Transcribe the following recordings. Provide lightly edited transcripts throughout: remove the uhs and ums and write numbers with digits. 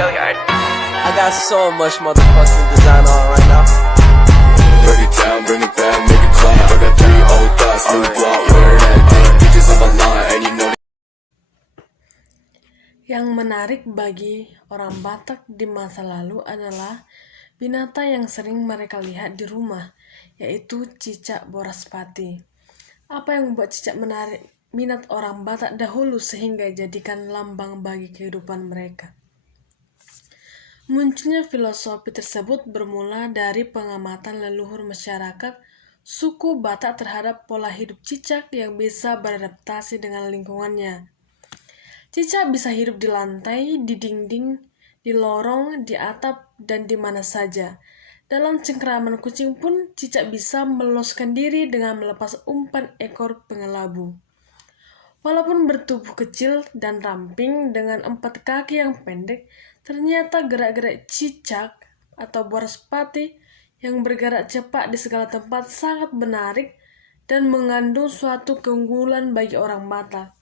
I got so much motherfucking design on right now. Break it down, bring it back, make it clap. I got 3 old thoughts, new block, where that day. Bitches on my line, and you know. Yang menarik bagi orang Batak di masa lalu adalah binatang yang sering mereka lihat di rumah, yaitu cicak boraspati. Apa yang membuat cicak menarik minat orang Batak dahulu sehingga jadikan lambang bagi kehidupan mereka? Munculnya filosofi tersebut bermula dari pengamatan leluhur masyarakat suku Batak terhadap pola hidup cicak yang bisa beradaptasi dengan lingkungannya. Cicak bisa hidup di lantai, di dinding, di lorong, di atap, dan di mana saja. Dalam cengkeraman kucing pun, cicak bisa meloloskan diri dengan melepas umpan ekor pengelabu. Walaupun bertubuh kecil dan ramping dengan 4 kaki yang pendek, ternyata gerak-gerak cicak atau boraspati yang bergerak cepat di segala tempat sangat menarik dan mengandung suatu keunggulan bagi orang Batak.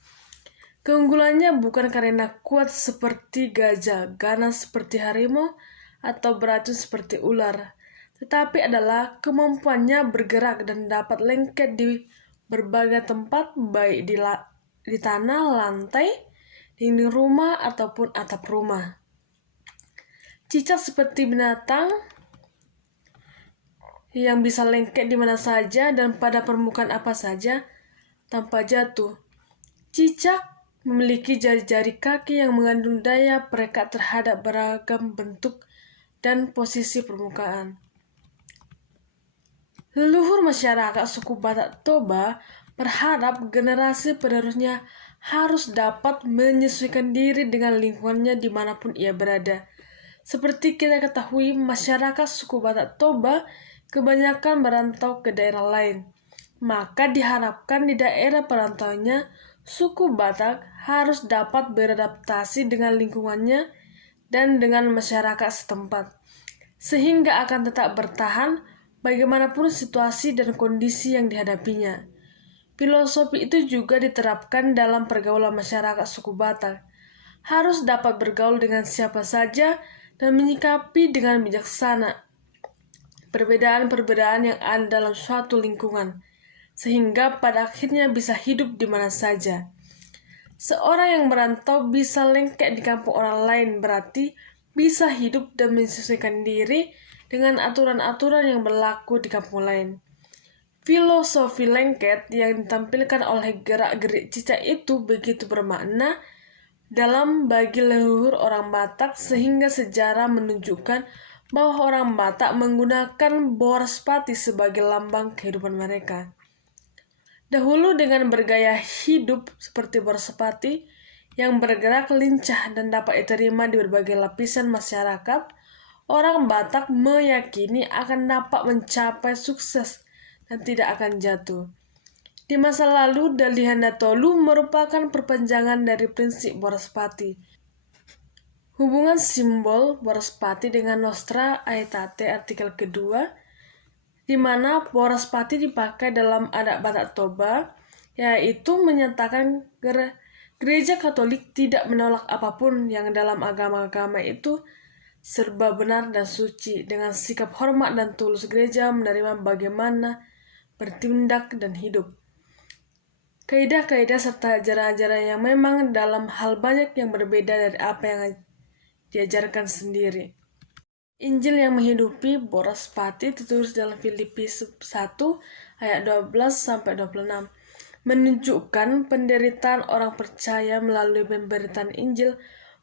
Keunggulannya bukan karena kuat seperti gajah, ganas seperti harimau, atau beracun seperti ular, tetapi adalah kemampuannya bergerak dan dapat lengket di berbagai tempat, baik di tanah, lantai, dinding rumah, ataupun atap rumah. Cicak seperti binatang yang bisa lengket di mana saja dan pada permukaan apa saja tanpa jatuh. Cicak memiliki jari-jari kaki yang mengandung daya perekat terhadap beragam bentuk dan posisi permukaan. Leluhur masyarakat suku Batak Toba berharap generasi penerusnya harus dapat menyesuaikan diri dengan lingkungannya dimanapun ia berada. Seperti kita ketahui, masyarakat suku Batak Toba kebanyakan merantau ke daerah lain. Maka diharapkan di daerah perantauannya, suku Batak harus dapat beradaptasi dengan lingkungannya dan dengan masyarakat setempat, sehingga akan tetap bertahan bagaimanapun situasi dan kondisi yang dihadapinya. Filosofi itu juga diterapkan dalam pergaulan masyarakat suku Batak. Harus dapat bergaul dengan siapa saja dan menyikapi dengan bijaksana perbedaan-perbedaan yang ada dalam suatu lingkungan, sehingga pada akhirnya bisa hidup di mana saja. Seorang yang merantau bisa lengket di kampung orang lain, berarti bisa hidup dan menyesuaikan diri dengan aturan-aturan yang berlaku di kampung lain. Filosofi lengket yang ditampilkan oleh gerak-gerik cicak itu begitu bermakna dalam bagi leluhur orang Batak, sehingga sejarah menunjukkan bahwa orang Batak menggunakan boraspati sebagai lambang kehidupan mereka. Dahulu dengan bergaya hidup seperti boraspati yang bergerak lincah dan dapat diterima di berbagai lapisan masyarakat, orang Batak meyakini akan dapat mencapai sukses dan tidak akan jatuh. Di masa lalu, Dalihan Tolu merupakan perpanjangan dari prinsip boraspati. Hubungan simbol boraspati dengan Nostra Aetate artikel kedua, di mana boraspati dipakai dalam adat Batak Toba, yaitu menyatakan gereja Katolik tidak menolak apapun yang dalam agama-agama itu serba benar dan suci. Dengan sikap hormat dan tulus, gereja menerima bagaimana bertindak dan hidup. Kaidah-kaidah serta ajaran-ajaran yang memang dalam hal banyak yang berbeda dari apa yang diajarkan sendiri. Injil yang menghidupi boraspati ditulis dalam Filipi 1 ayat 12-26, menunjukkan penderitaan orang percaya melalui pemberitaan Injil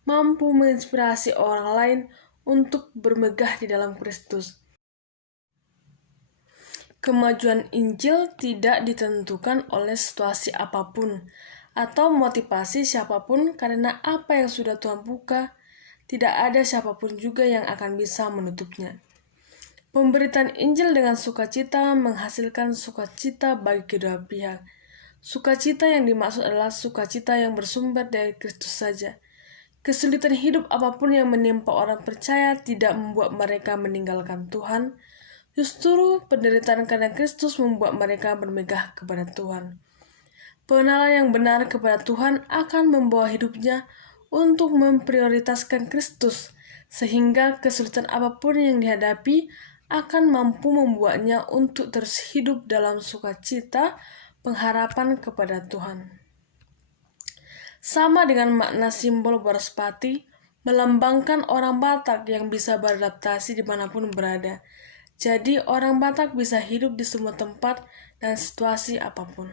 mampu menginspirasi orang lain untuk bermegah di dalam Kristus. Kemajuan Injil tidak ditentukan oleh situasi apapun atau motivasi siapapun, karena apa yang sudah Tuhan buka, tidak ada siapapun juga yang akan bisa menutupnya. Pemberitaan Injil dengan sukacita menghasilkan sukacita bagi kedua pihak. Sukacita yang dimaksud adalah sukacita yang bersumber dari Kristus saja. Kesulitan hidup apapun yang menimpa orang percaya tidak membuat mereka meninggalkan Tuhan. Justru penderitaan karena Kristus membuat mereka bermegah kepada Tuhan. Pengenalan yang benar kepada Tuhan akan membawa hidupnya untuk memprioritaskan Kristus sehingga kesulitan apapun yang dihadapi akan mampu membuatnya untuk terus hidup dalam sukacita pengharapan kepada Tuhan. Sama dengan makna simbol boras pati, melambangkan orang Batak yang bisa beradaptasi dimanapun berada. Jadi orang Batak bisa hidup di semua tempat dan situasi apapun.